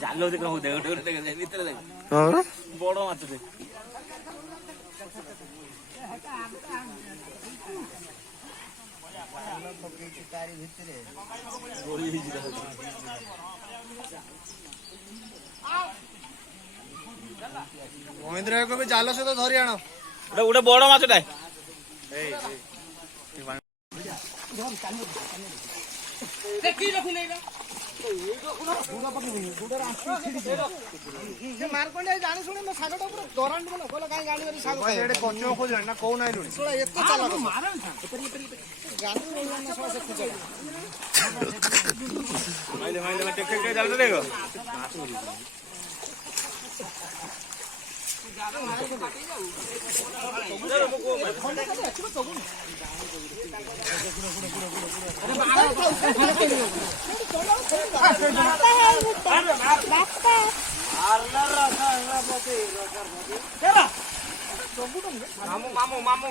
ଜାଲ ଦେଖ ଗୋଟେ ଭିତରେ ବଡ ମାଛ ମହେନ୍ଦ୍ର ବି ଜାଲ ସହିତ ଧରି ଆଣ ଗୋଟେ ବଡ ମାଛଟା ମାରକଣ୍ଡିଆ ଜାଣି ଶୁଣି ମୋ ଶାଗଟା ପୁରା ଦରାଣ୍ଡ ବୋଲ କହିଲା କାହିଁ ଜାଣିବାରି ଶାଗ ଏଡେ କଞ୍ଚମ ଖୋଜିଲାଣି ନା କୋଉ ନାଇଲୁଣି ଏତେ ଚାଲା ମାମୁ ମାମୁ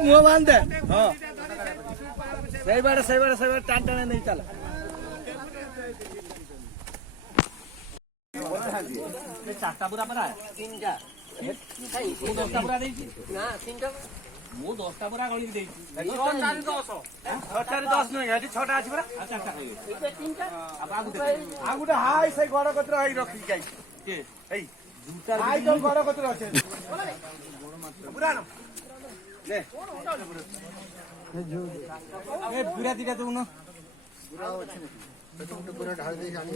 मुह बांध हाँ सही बार टान टाने नहीं चला चारटा पूरा पड़ा तीनटा ମୁଁ 10ଟା ପୁରା ଦେଇଛି ନା 3ଟା ମୁଁ 10ଟା ପୁରା ଗଳି ଦେଇଛି 6 10 ନୁହେଁ ଏଠି 6ଟା ଅଛି ପରା ଆଉ 4ଟା ଖାଇବେ ଏବେ 3ଟା ଆଉ ଗୋଟେ ହାଇ ସେଇ ଗଡ କତ୍ର ହେଇ ରଖି ଯାଇ କେ ଏଇ ହାଇ ତ ଗଡ କତ୍ର ଅଛି ପୁରା ନେ ଏ ପୁରା ଦିଟା ଦଉନ ପୁରା ଅଛି ପୁରା ढाल दे जानी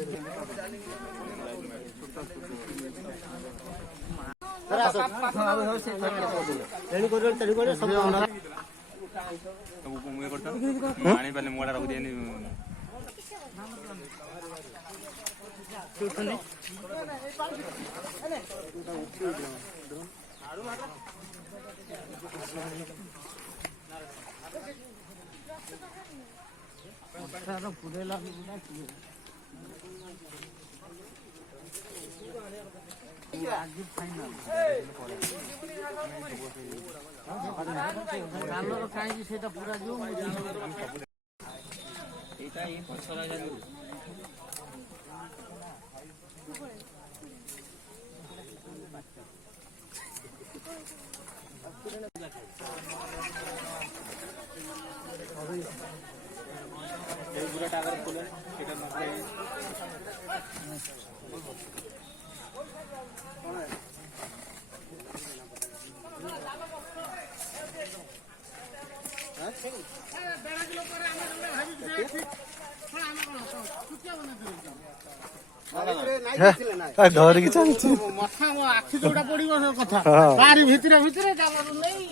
ଧରିକି ଚାଲିଛି ମଥା ଆଖି ଯୋଉଟା ପଡିବ କଥା ତାରି ଭିତରେ ଭିତରେ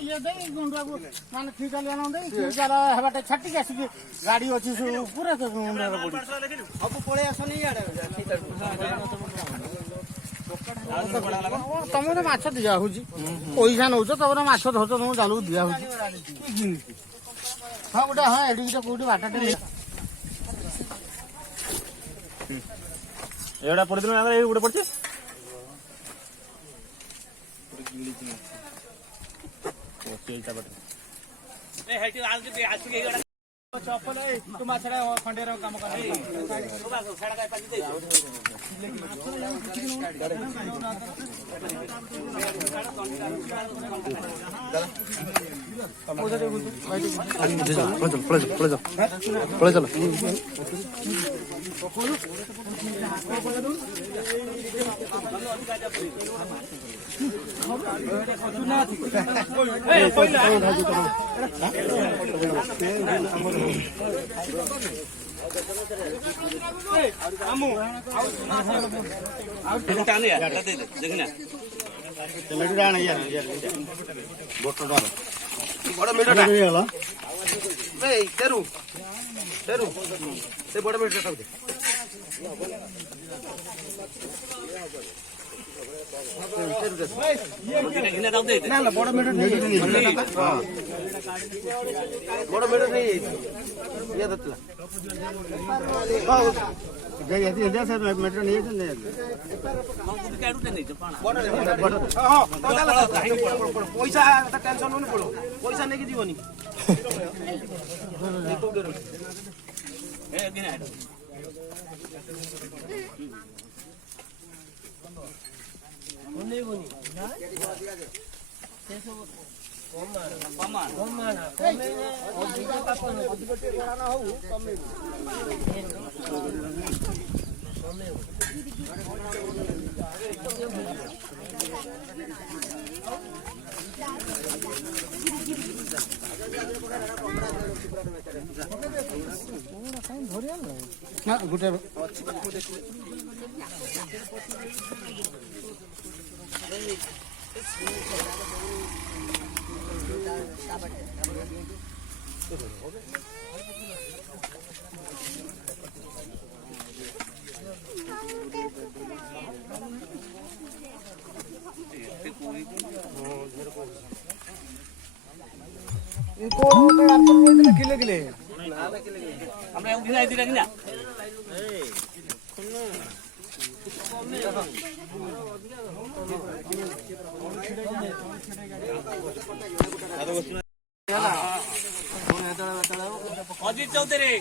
ଇଏ ଦେଇ ଗୁଣ୍ଡାକୁ ମାନେ ଖିଚାଲିଆ ନ ଦେଇ ଖିଚାର ହେବାଟେ ଛାଟିକି ଆସିକି ଗାଡି ଅଛି ପୁରା ଗୁଣ୍ଡାରେ ପଡି ସବୁ ପଳେଇ ଆସନି ଇଆଡେ ତମର ମାଛ ଦିଆ ହଉଛି ପଇସା ନଉଛ ତମର ମାଛ ଧରୁଛ ତମକୁ ଜାଲକୁ ଦିଆ ହଉଛି ହଁ ଗୋଟେ ହଁ ଏଠି କୋଉଠି ବାଟଟେ ଏଗୁଡ଼ା ପଡ଼ିଥିଲୁ ଆମର ଏଇ ଗୋଟେ ପଡ଼ିଛି ଚପଲ ତୁ ମାଛଟା ଖଣ୍ଡିର କାମ କର ପଳେଇ ଚାଲ ବଡ଼ ମିଟରଟା ତେରୁ ତେରୁ ସେ ବଡ଼ ମିଟରଟା ଦେ ନା ନା ବଡ଼ ମିଟର ବଡ଼ ମିଟର ନେଇ ଇଏ ଧରିଥିଲା ମେଟ୍ରୋ ନେଇଯାଇଛନ୍ତି ପଇସା ଟେନସନ ହଉନି ପଡୁ ପଇସା ନେଇକି ଯିବନି ନା ଗୋଟେ କିଲେ କିଲେ আমরা উঠে যাই দিলা কিনা অজিত চৌধুরী